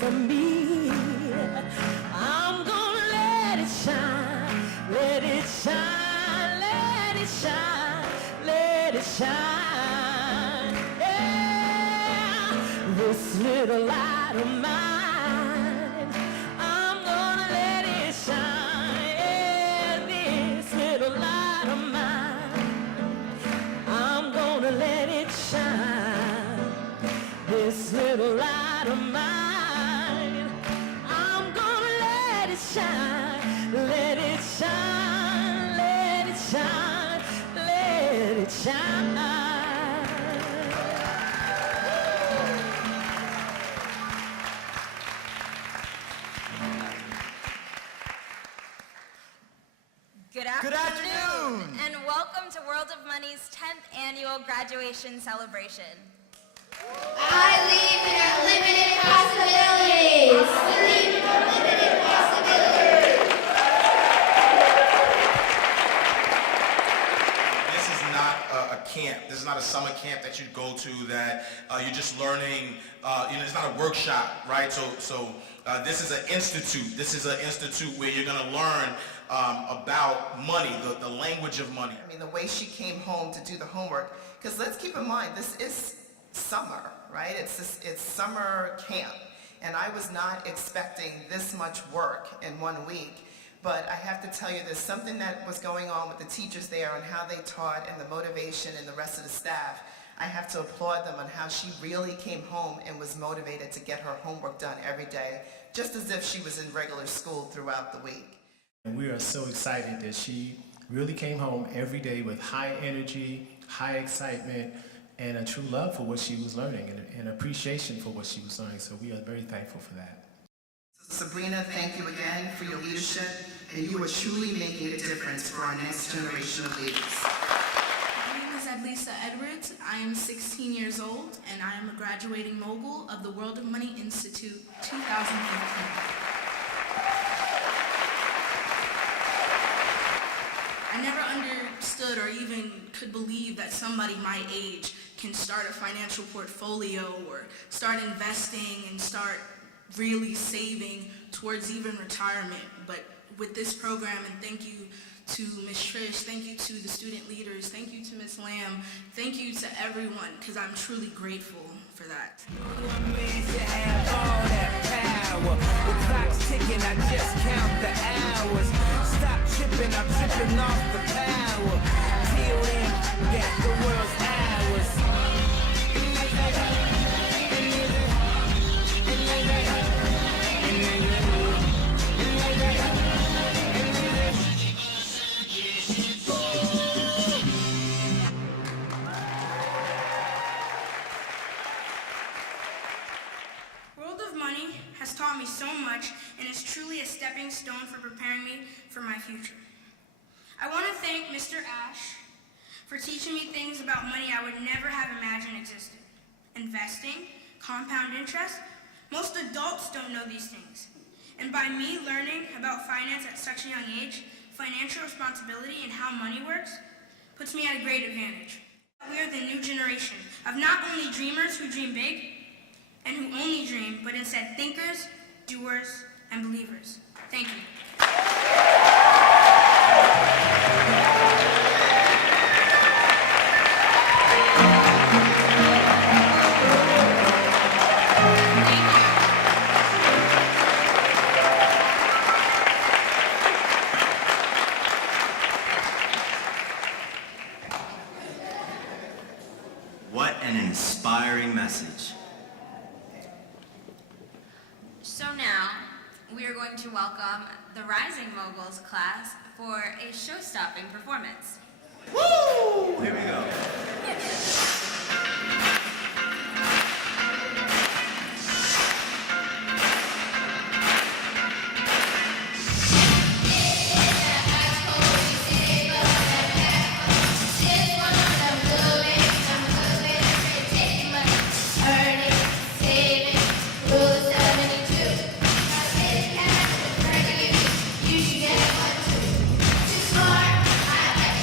from me. I'm gonna let it shine, let it shine, let it shine, let it shine. Yeah, this little light of mine, I'm gonna let it shine. Yeah, this little light of mine, I'm gonna let it shine. This little light of mine, I'm gonna let it shine, let it shine, let it shine, let it shine. Good afternoon, and welcome to World of Money's 10th annual graduation celebration. I believe in unlimited possibilities. I believe in unlimited possibilities. This is not a camp. This is not a summer camp that you go to that you're just learning. It's not a workshop, right? So this is an institute. This is an institute where you're going to learn about money, the language of money. I mean, the way she came home to do the homework, because let's keep in mind, this is summer, right? It's summer camp, and I was not expecting this much work in 1 week. But I have to tell you, there's something that was going on with the teachers there and how they taught and the motivation and the rest of the staff. I have to applaud them on how she really came home and was motivated to get her homework done every day, just as if she was in regular school throughout the week. And we are so excited that she really came home every day with high energy, high excitement, and a true love for what she was learning and appreciation for what she was learning. So we are very thankful for that. Sabrina, thank you again for your leadership, and you are truly making a difference for our next generation of leaders. My name is Adlisa Edwards. I am 16 years old, and I am a graduating mogul of the World of Money Institute 2015. I never understood or even could believe that somebody my age can start a financial portfolio or start investing and start really saving towards even retirement. But with this program, and thank you to Ms. Trish, thank you to the student leaders, thank you to Ms. Lamb, thank you to everyone, because I'm truly grateful for that. Ticking, I just count the hours. Stop tripping, I'm tripping off the power. Till then, that the world's ours. World of Money has taught me so much and is truly a stepping stone for preparing me for my future. I want to thank Mr. Ash for teaching me things about money I would never have imagined existed. Investing, compound interest, most adults don't know these things. And by me learning about finance at such a young age, financial responsibility and how money works puts me at a great advantage. We are the new generation of not only dreamers who dream big and who only dream, but instead thinkers, doers, and believers. Thank you. What an inspiring message. So now, we are going to welcome the Rising Moguls class for a show-stopping performance. Woo! Here we go. Smart, I bet.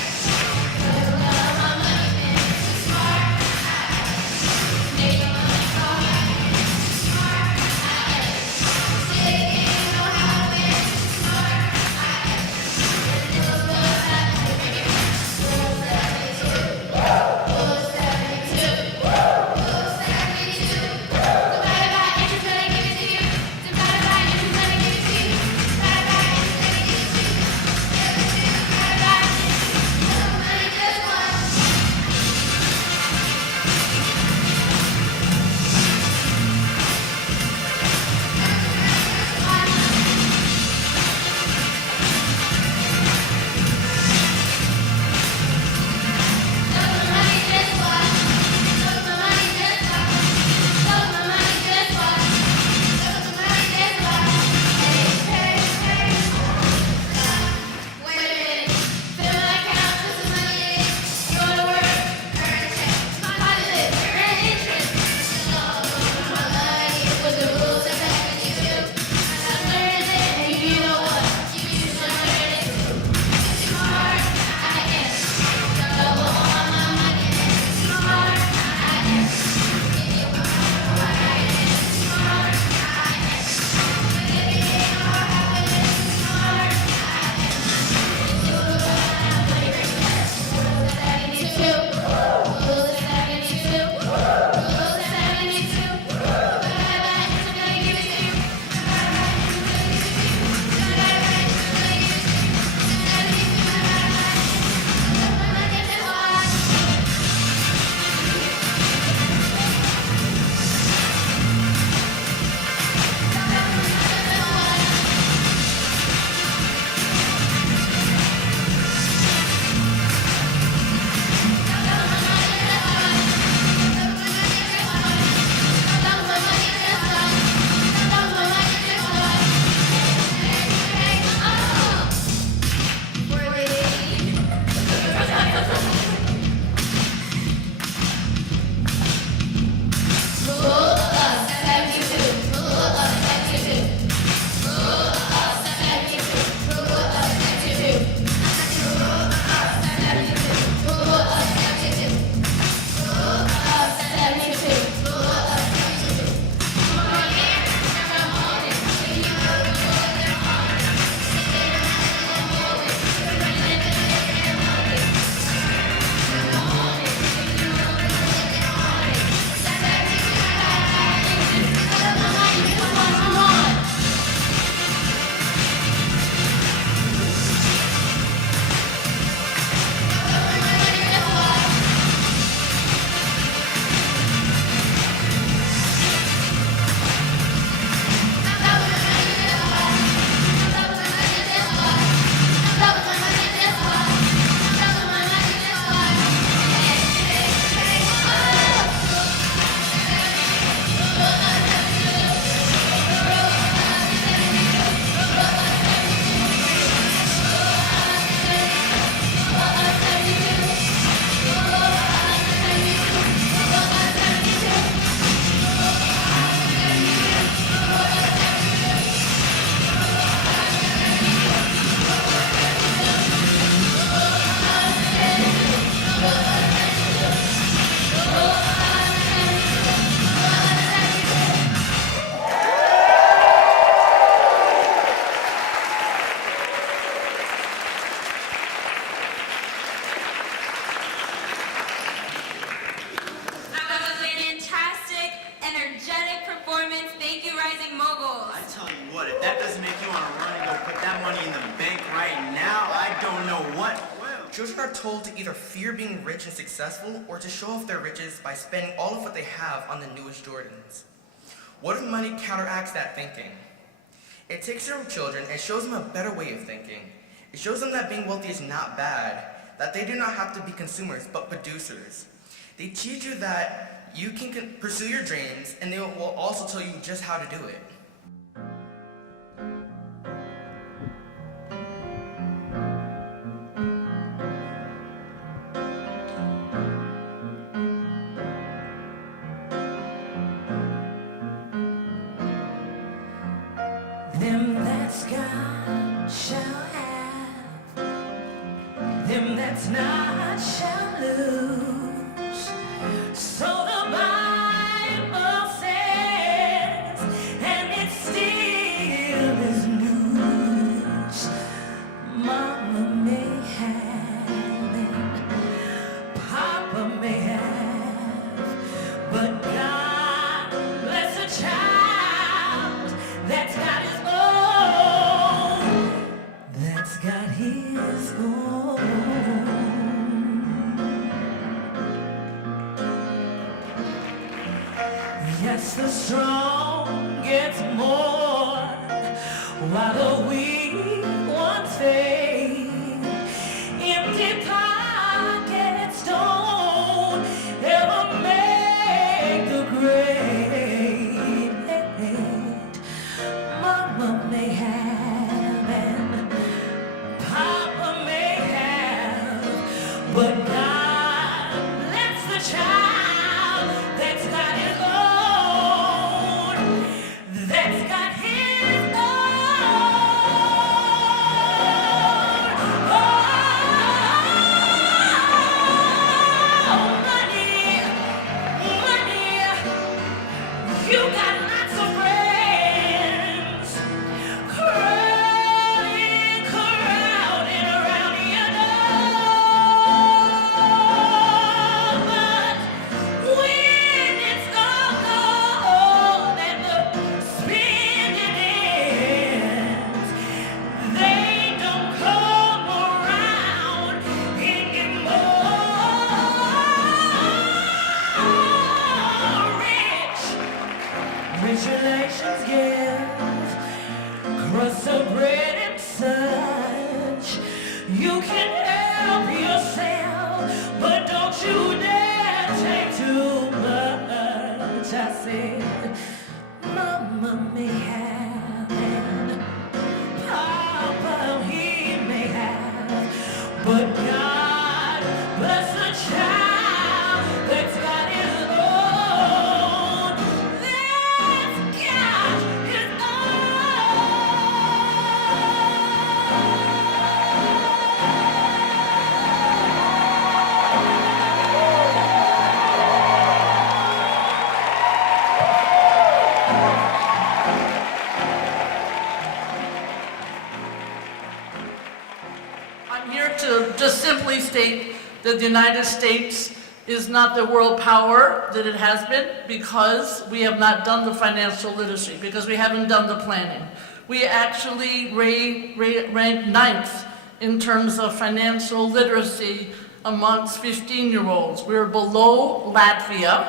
children are told to either fear being rich and successful or to show off their riches by spending all of what they have on the newest Jordans. What if money counteracts that thinking? It takes care of children and shows them a better way of thinking. It shows them that being wealthy is not bad, that they do not have to be consumers but producers. They teach you that you can pursue your dreams, and they will also tell you just how to do it. Them that's got shall have, them that's not shall lose. So the Bible says, and it still is news. Mama may have and Papa may have, but God bless a child that's got his own, that's got his own. Yes, the strong gets more, while the weak ones fade. Empty pockets don't ever make the grade. Mama may have and Papa may have, but God bless the child that's got his own, that's got his own. Oh, money, money, you got lots of friends crowding around you now. But when it's all gone and the spending ends, they don't come around anymore. Rich relations give crust of bread and such. You can help yourself, but don't you dare take too much. I said, Mama may have and Papa he may have, but God bless the child that's got his own, that's got his I'm here to just simply state that the United States is not the world power that it has been because we have not done the financial literacy, because we haven't done the planning. We actually ranked 9th in terms of financial literacy amongst 15-year-olds. We're below Latvia,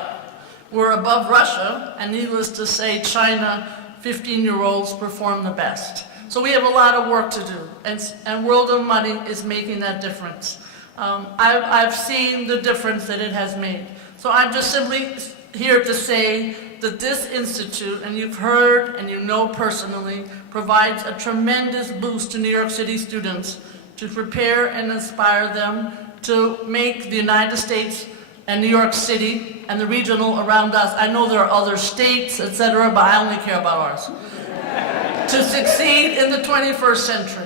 we're above Russia, and needless to say, China, 15-year-olds perform the best. So we have a lot of work to do, and World of Money is making that difference. I've seen the difference that it has made. So I'm just simply here to say that this institute, and you've heard and you know personally, provides a tremendous boost to New York City students to prepare and inspire them to make the United States and New York City and the regional around us. I know there are other states, etc., but I only care about ours. To succeed in the 21st century.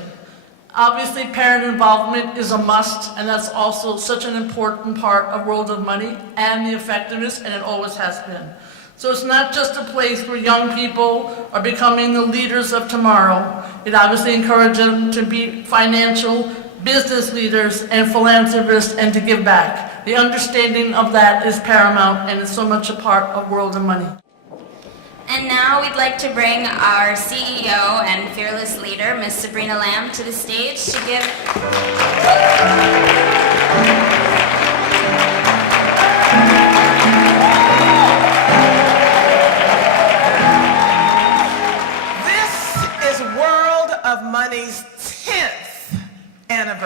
Obviously, parent involvement is a must, and that's also such an important part of World of Money and the effectiveness, and it always has been. So it's not just a place where young people are becoming the leaders of tomorrow. It obviously encourages them to be financial, business leaders, and philanthropists, and to give back. The understanding of that is paramount, and it's so much a part of World of Money. And now we'd like to bring our CEO and fearless leader, Ms. Sabrina Lamb, to the stage to give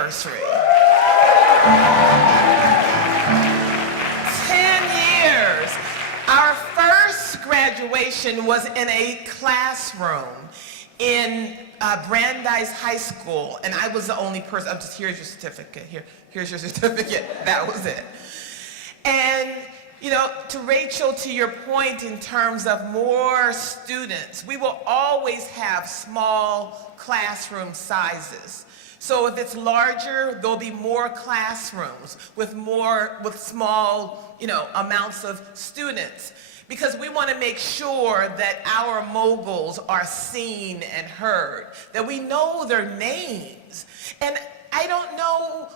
anniversary. 10 years. Our first graduation was in a classroom in Brandeis High School, and I was the only person. Here's your certificate. Here's your certificate. That was it. And you know, to Rachel, to your point in terms of more students, we will always have small classroom sizes. So if it's larger, there'll be more classrooms with small, you know, amounts of students. Because we want to make sure that our moguls are seen and heard, that we know their names. And I don't know,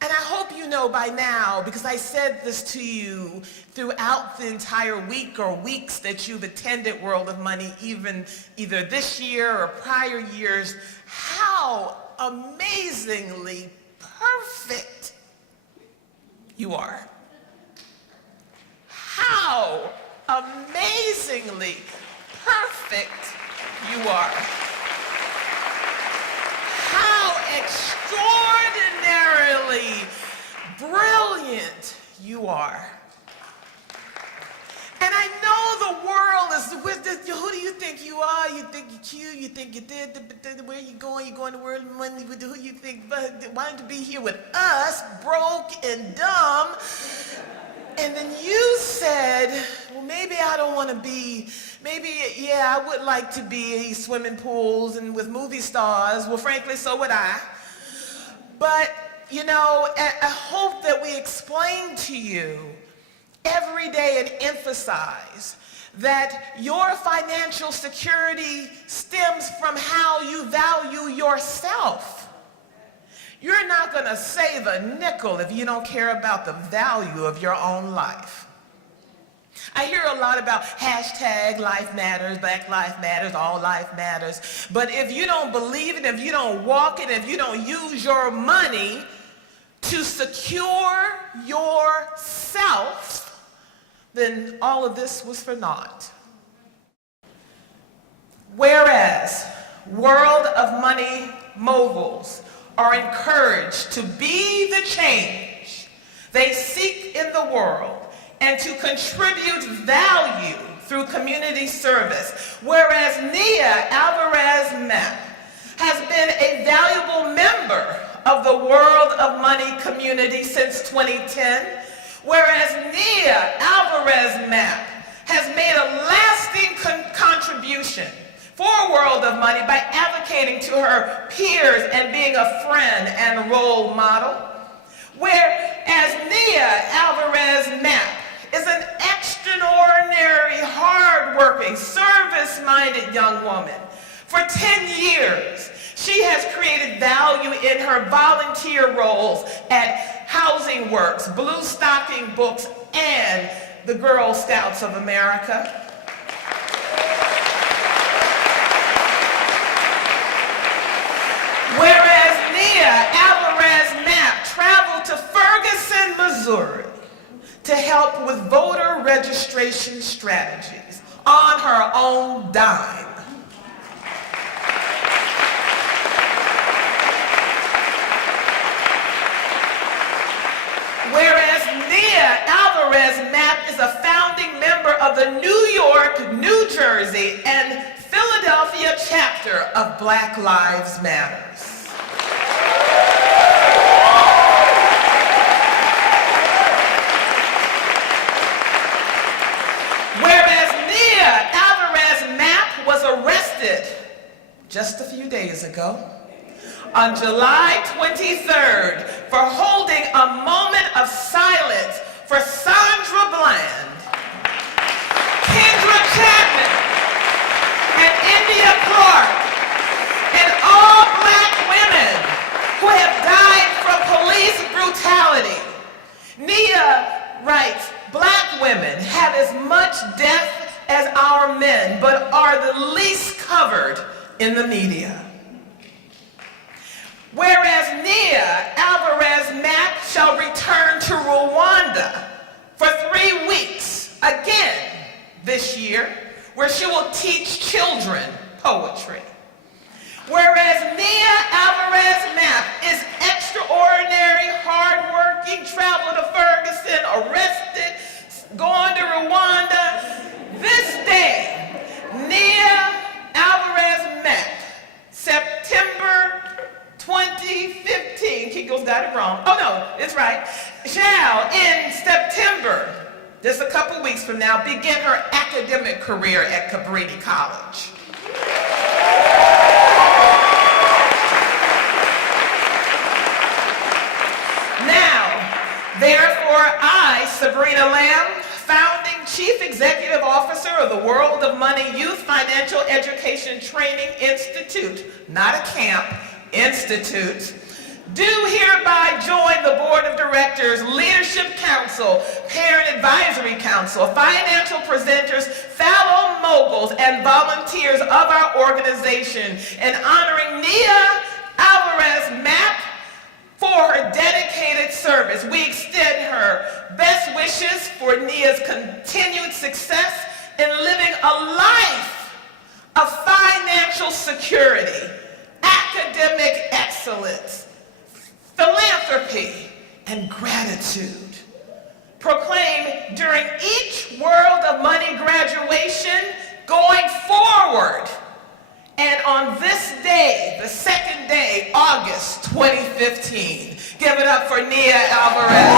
and I hope you know by now, because I said this to you throughout the entire week or weeks that you've attended World of Money, even either this year or prior years, how amazingly perfect you are. How amazingly perfect you are. How extraordinarily brilliant you are. And I know the world is, who do you think you are? You think you're cute, you think you did, where you going? You're going to World of Money with who you think, but why don't you be here with us, broke and dumb? And then you said, well, maybe I don't want to be, maybe, yeah, I would like to be swimming pools and with movie stars. Well, frankly, so would I. But, you know, I hope that we explain to you every day and emphasize that your financial security stems from how you value yourself. You're not going to save a nickel if you don't care about the value of your own life. I hear a lot about hashtag life matters, Black Life Matters, all life matters. But if you don't believe it, if you don't walk it, if you don't use your money to secure yourself, then all of this was for naught. Whereas World of Money moguls are encouraged to be the change they seek in the world and to contribute value through community service, whereas Nia Alvarez Mapp has been a valuable member of the World of Money community since 2010, whereas Nia Alvarez Mapp has made a lasting contribution for World of Money by advocating to her peers and being a friend and role model. Whereas Nia Alvarez Mapp is an extraordinary, hard-working, service-minded young woman. For 10 years, she has created value in her volunteer roles at Housing Works, Blue Stocking Books, and the Girl Scouts of America. Whereas Nia Alvarez Mapp traveled to Ferguson, Missouri to help with voter registration strategies on her own dime. Whereas Nia Alvarez Mapp is a founding member of the New York, New Jersey, and Philadelphia chapter of Black Lives Matter. Whereas Nia Alvarez Mapp was arrested just a few days ago on July 23rd for holding a moment of silence for Sandra Bland, Kendra Chapman, and India Clark, and all black women who have died from police brutality. Nia writes, black women have as much death as our men, but are the least covered in the media. Whereas Nia Alvarez Mapp shall return to Rwanda for 3 weeks, again this year, where she will teach children poetry. Whereas Nia Alvarez Mapp is extraordinary Eagles got it wrong. Oh no, it's right. Shall in September, just a couple weeks from now, begin her academic career at Cabrini College. Now, therefore, I, Sabrina Lamb, founding Chief Executive Officer of the World of Money Youth Financial Education Training Institute, not a camp, institute, do hereby join the Board of Directors, Leadership Council, Parent Advisory Council, financial presenters, fellow moguls, and volunteers of our organization in honoring Nia Alvarez Mapp for her dedicated service. We extend her best wishes for Nia's continued success in living a life of financial security, academic excellence, philanthropy, and gratitude. Proclaim during each World of Money graduation going forward. And on this day, the second day, August 2015, give it up for Nia Alvarez.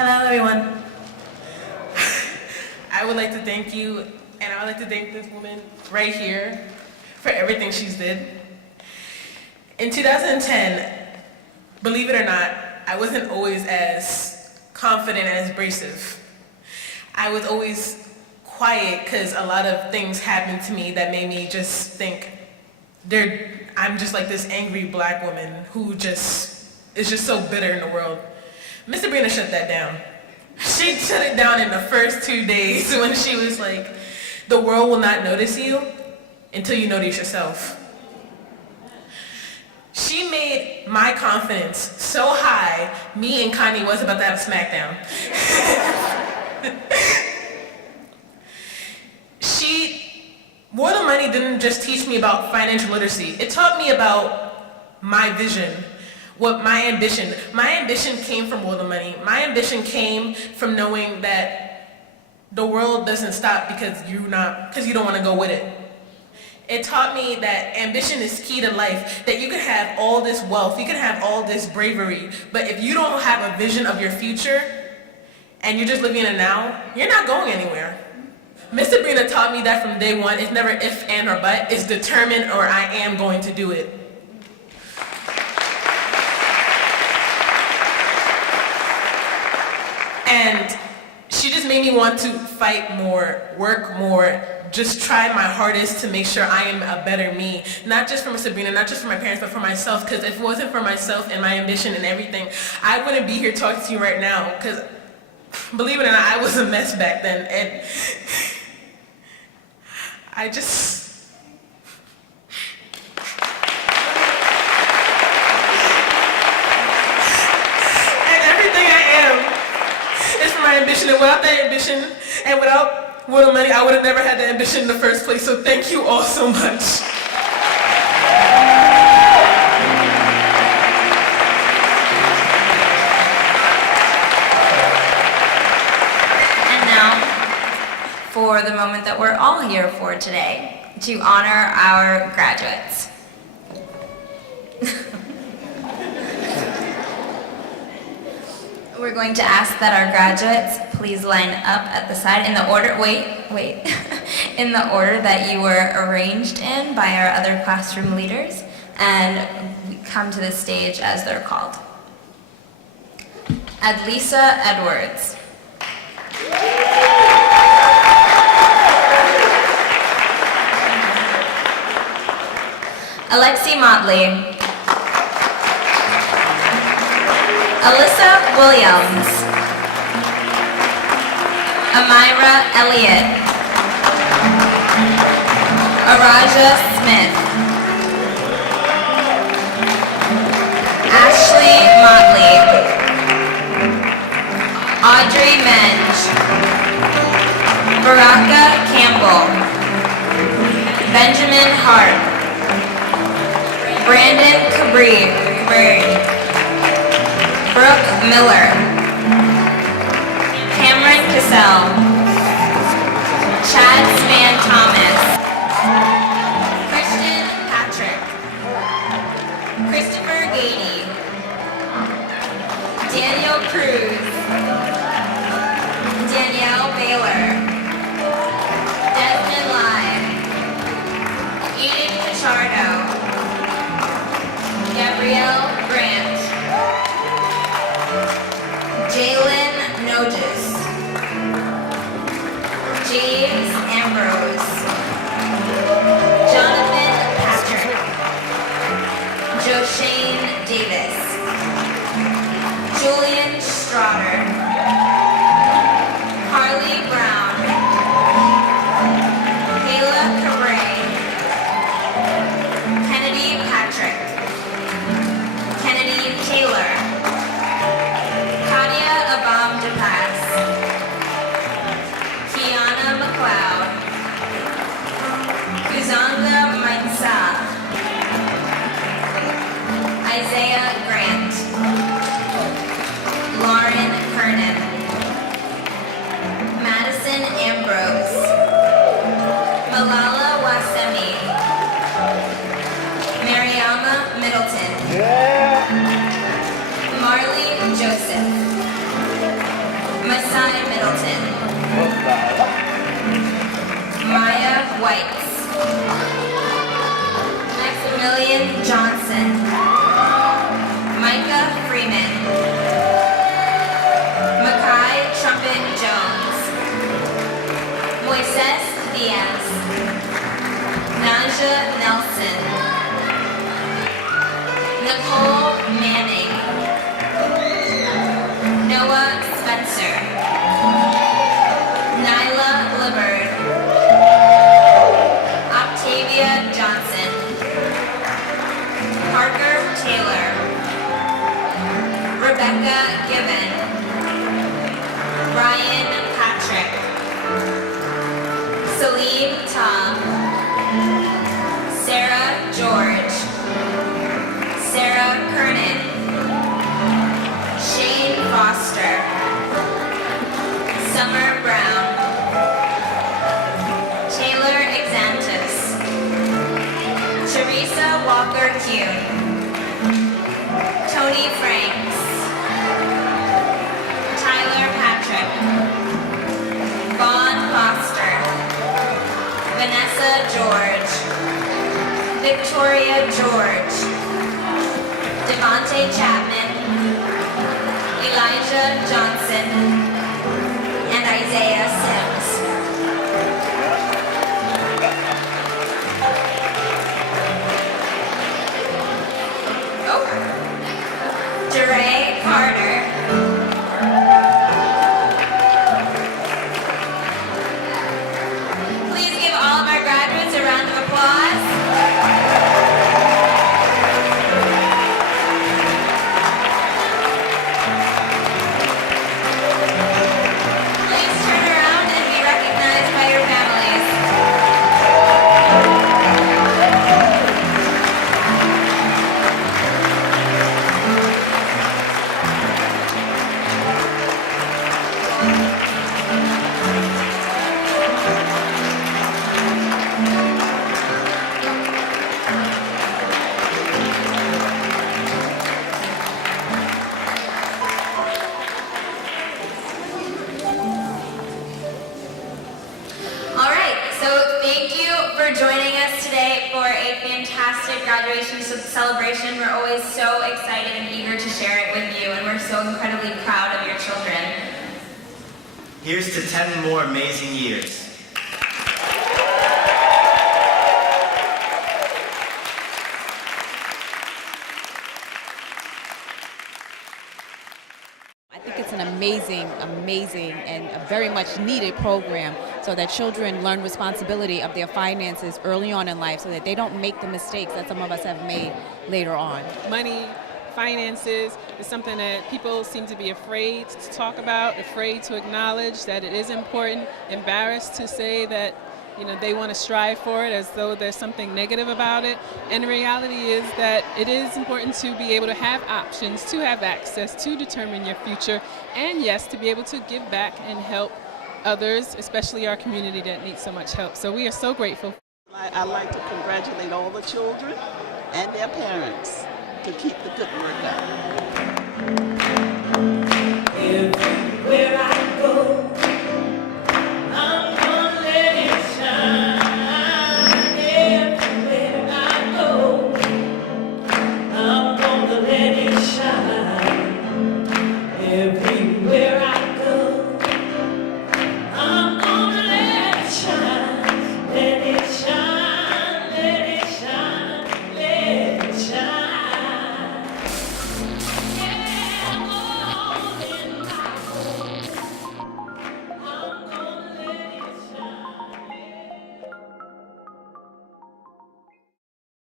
Hello, everyone. I would like to thank you, and I would like to thank this woman right here for everything she's did. In 2010, believe it or not, I wasn't always as confident and as abrasive. I was always quiet because a lot of things happened to me that made me just think, I'm just like this angry black woman who is just so bitter in the world. Miss Sabrina shut that down. She shut it down in the first 2 days when she was like, the world will not notice you until you notice yourself. She made my confidence so high, me and Kanye was about to have a smackdown. More Than Money didn't just teach me about financial literacy. It taught me about my vision. What my ambition came from More Than Money. My ambition came from knowing that the world doesn't stop because you don't want to go with it. It taught me that ambition is key to life, that you can have all this wealth, you can have all this bravery, but if you don't have a vision of your future and you're just living in the now, you're not going anywhere. Miss Sabrina taught me that from day one. It's never if, and, or but. It's determined or I am going to do it. And she just made me want to fight more, work more, just try my hardest to make sure I am a better me. Not just for Miss Sabrina, not just for my parents, but for myself. Because if it wasn't for myself and my ambition and everything, I wouldn't be here talking to you right now. Because believe it or not, I was a mess back then. And I just... ambition, and without that ambition and without More Than Money, I would have never had the ambition in the first place. So thank you all so much. And now, for the moment that we're all here for today, to honor our graduates. We're going to ask that our graduates please line up at the side in the order, in the order that you were arranged in by our other classroom leaders, and come to the stage as they're called. Adlisa Edwards. Alexi Motley. Alyssa Williams. Amira Elliott. Araja Smith. Ashley Motley. Audrey Menge. Baraka Campbell. Benjamin Hart. Brandon Cabri. Brooke Miller. Cameron Cassell. Chad Span Thomas. Christian Patrick. Christopher Gady. Daniel Cruz. Danielle Baylor. Desmond Lai. Eden Pichardo. Gabrielle Grant. Jalen Noges. James Ambrose. Jonathan Patrick. Joshane Davis. Julian Strotter. Harley Brown. Kayla Cabray. Kennedy Patrick. Kennedy Taylor. Kadia Abam DePass. Kiana McLeod. Kuzanga Mansa. Isaiah Grant. Lauren Kernan. Madison Ambrose. Malala Wasemi. Mariama Middleton. Marley Joseph. Masai Middleton. Maya Whites. Maximilian Johnson. Micah Freeman. Makai Trumpet Jones. Moises Diaz. Naja Nelson. Nicole Manning. Noah Spencer. Nyla Libbard. Octavia Johnson. Parker Taylor. Rebecca Gibbon. Ryan Patrick. Salim Tom. Sarah George. Sarah Kernan. Shane Foster. Summer Brown. Taylor Exantis. Teresa Walker Kuhn. Tony Franks. Tyler Patrick. Vaughn Foster. Vanessa George. Victoria George. Devontae Chapman. Elijah Johnson. And Isaiah Sims. Oh. Jeray Carter. Please give all of our graduates a round of applause. Please turn around and be recognized by your families. All right, so thank you for joining us today for a fantastic graduation celebration. We're always so excited and eager to share it with you, and we're so incredibly proud of your children. Here's to 10 more amazing years. I think it's an amazing amazing and a very much needed program so that children learn responsibility of their finances early on in life so that they don't make the mistakes that some of us have made later on. Money, finances is something that people seem to be afraid to talk about, afraid to acknowledge that it is important, embarrassed to say that they want to strive for it as though there's something negative about it. And the reality is that it is important to be able to have options, to have access, to determine your future, and yes, to be able to give back and help others, especially our community that needs so much help. So we are so grateful. I'd like to congratulate all the children and their parents to keep the good work up.